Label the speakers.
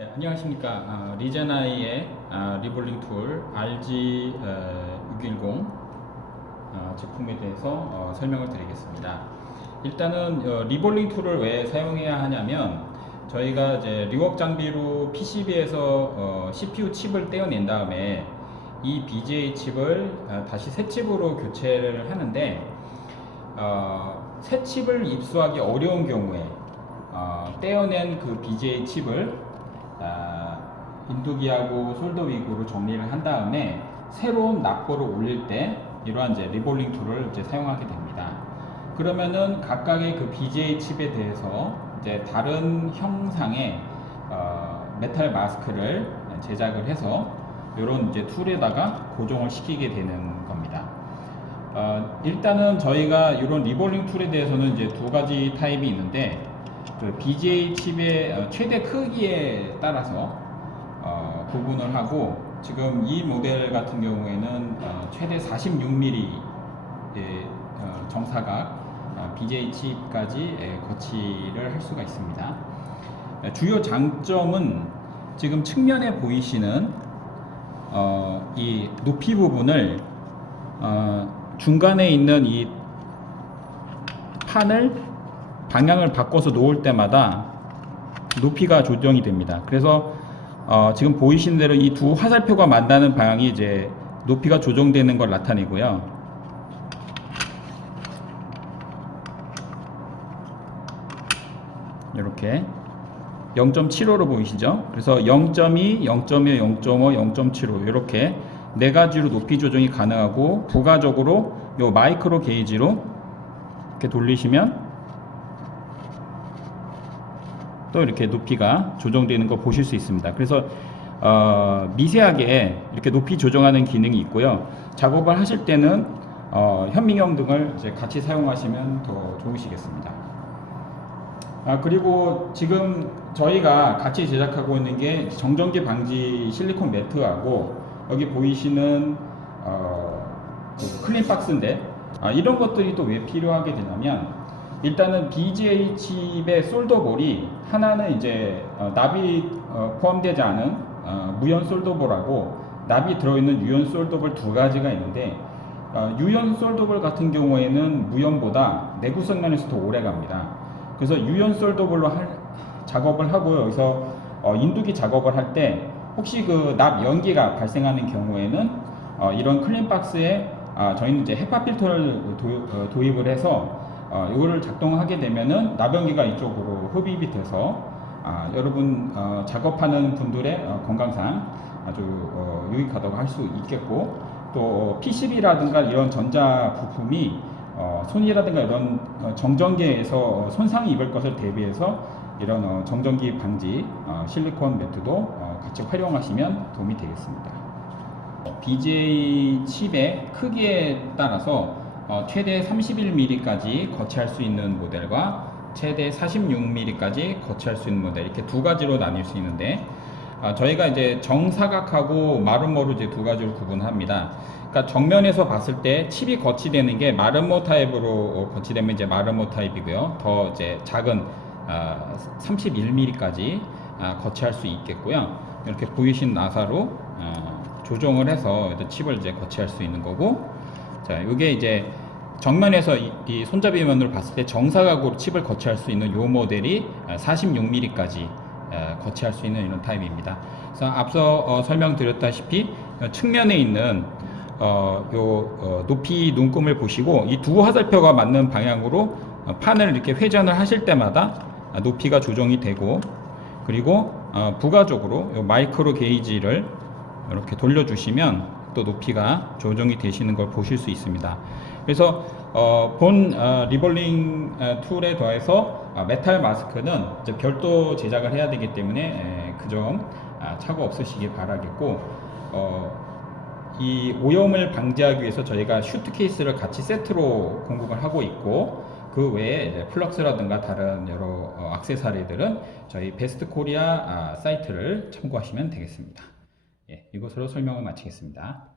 Speaker 1: 안녕하십니까. 아, 리제나이의 아, 리볼링 툴 RG610 아, 제품에 대해서 어, 설명을 드리겠습니다. 일단은 어, 리볼링 툴을 왜 사용해야 하냐면 저희가 이제 리웍 장비로 PCB에서 어, CPU 칩을 떼어낸 다음에 이 BGA 칩을 아, 다시 새 칩으로 교체를 하는데 어, 새 칩을 입수하기 어려운 경우에 어, 떼어낸 그 BGA 칩을 아, 인두기하고 솔더 위구로 정리를 한 다음에 새로운 납보를 올릴 때 이러한 이제 리볼링 툴을 이제 사용하게 됩니다. 그러면은 각각의 그 BGA 칩에 대해서 이제 다른 형상의 어, 메탈 마스크를 제작을 해서 이런 이제 툴에다가 고정을 시키게 되는 겁니다. 어, 일단은 저희가 이런 리볼링 툴에 대해서는 이제 두 가지 타입이 있는데 그 BGA 칩의 어, 최대 크기에 따라서 어, 구분을 하고 지금 이 모델 같은 경우에는 어, 최대 46mm의 어, 정사각 어, BGA 칩까지 예, 거치를 할 수가 있습니다. 예, 주요 장점은 지금 측면에 보이시는 어, 이 높이 부분을 어, 중간에 있는 이 판을 방향을 바꿔서 놓을 때마다 높이가 조정이 됩니다. 그래서 어, 지금 보이시는 대로 이 두 화살표가 만나는 방향이 이제 높이가 조정되는 걸 나타내고요. 이렇게 0.75로 보이시죠? 그래서 0.2, 0.1, 0.5, 0.75 이렇게 네 가지로 높이 조정이 가능하고 부가적으로 요 마이크로 게이지로 이렇게 돌리시면 또 이렇게 높이가 조정되는 거 보실 수 있습니다. 그래서 어, 미세하게 이렇게 높이 조정하는 기능이 있고요. 작업을 하실 때는 어, 현미경 등을 이제 같이 사용하시면 더 좋으시겠습니다. 아, 그리고 지금 저희가 같이 제작하고 있는 게 정전기 방지 실리콘 매트하고 여기 보이시는 어, 그 클린 박스인데 아, 이런 것들이 또 왜 필요하게 되냐면 일단은 칩의 솔더볼이 하나는 이제 어, 납이 어, 포함되지 않은 어, 무연 솔더볼하고 납이 들어있는 유연 솔더볼 두 가지가 있는데 어, 유연 솔더볼 같은 경우에는 무연보다 내구성 면에서 더 오래 갑니다. 그래서 유연 솔더볼로 할, 작업을 하고 여기서 어, 인두기 작업을 할 때 혹시 그 납 연기가 발생하는 경우에는 어, 이런 클린 박스에 아, 저희는 이제 헤파 필터를 도, 입을 해서 어, 이거를 작동하게 되면은 납연기가 이쪽으로 흡입이 돼서 아, 여러분 어, 작업하는 분들의 어, 건강상 아주 어, 유익하다고 할 수 있겠고 또 PCB라든가 이런 전자 부품이 어, 손이라든가 이런 어, 정전기에서 손상이 입을 것을 대비해서 이런 어, 정전기 방지 어, 실리콘 매트도 어, 같이 활용하시면 도움이 되겠습니다. BJ 칩의 크기에 따라서 어, 최대 31mm까지 거치할 수 있는 모델과 최대 46mm까지 거치할 수 있는 모델 이렇게 두 가지로 나뉠 수 있는데 어, 저희가 이제 정사각하고 마름모로 이제 두 가지로 구분합니다. 그러니까 정면에서 봤을 때 칩이 거치되는 게 마름모 타입으로 어, 거치되면 이제 마름모 타입이고요. 더 이제 작은 어, 31mm까지 어, 거치할 수 있겠고요. 이렇게 보이신 나사로 어, 조정을 해서 칩을 이제 거치할 수 있는 거고 자, 이게 이제 정면에서 이, 이 손잡이 면으로 봤을 때 정사각으로 칩을 거치할 수 있는 요 모델이 46mm까지 거치할 수 있는 이런 타입입니다. 그래서 앞서 어, 설명드렸다시피 어, 측면에 있는 어, 요 어, 높이 눈금을 보시고 이 두 화살표가 맞는 방향으로 어, 판을 이렇게 회전을 하실 때마다 아, 높이가 조정이 되고 그리고 어, 부가적으로 요 마이크로 게이지를 이렇게 돌려주시면 또 높이가 조정이 되시는 걸 보실 수 있습니다. 그래서 어, 본 어, 리볼링 어, 툴에 더해서 어, 메탈 마스크는 이제 별도 제작을 해야 되기 때문에 그점 아, 착오 없으시길 바라겠고 어, 이 오염을 방지하기 위해서 저희가 슈트 케이스를 같이 세트로 공급을 하고 있고 그 외에 플럭스라든가 다른 여러 어, 액세서리들은 저희 베스트 코리아 아, 사이트를 참고하시면 되겠습니다. 예, 이것으로 설명을 마치겠습니다.